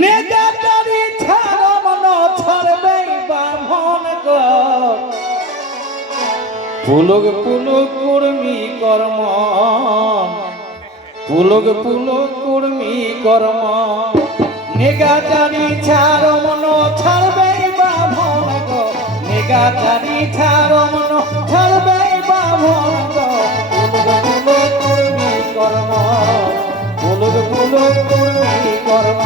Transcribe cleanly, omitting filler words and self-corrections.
নেগাটারি ছাড়ব না ছাড়বে বামন গো পুলক পুলক কর্মী কর্ম পুলক পুলক কর্মী কর্ম নেগাটারি ছাড়ব না ছাড়বে বামন গো নেগাটারি ছাড়ব না ছাড়বে বামন গো পুলক পুলক কর্মী কর্ম পুলক পুলক কর্মী কর্ম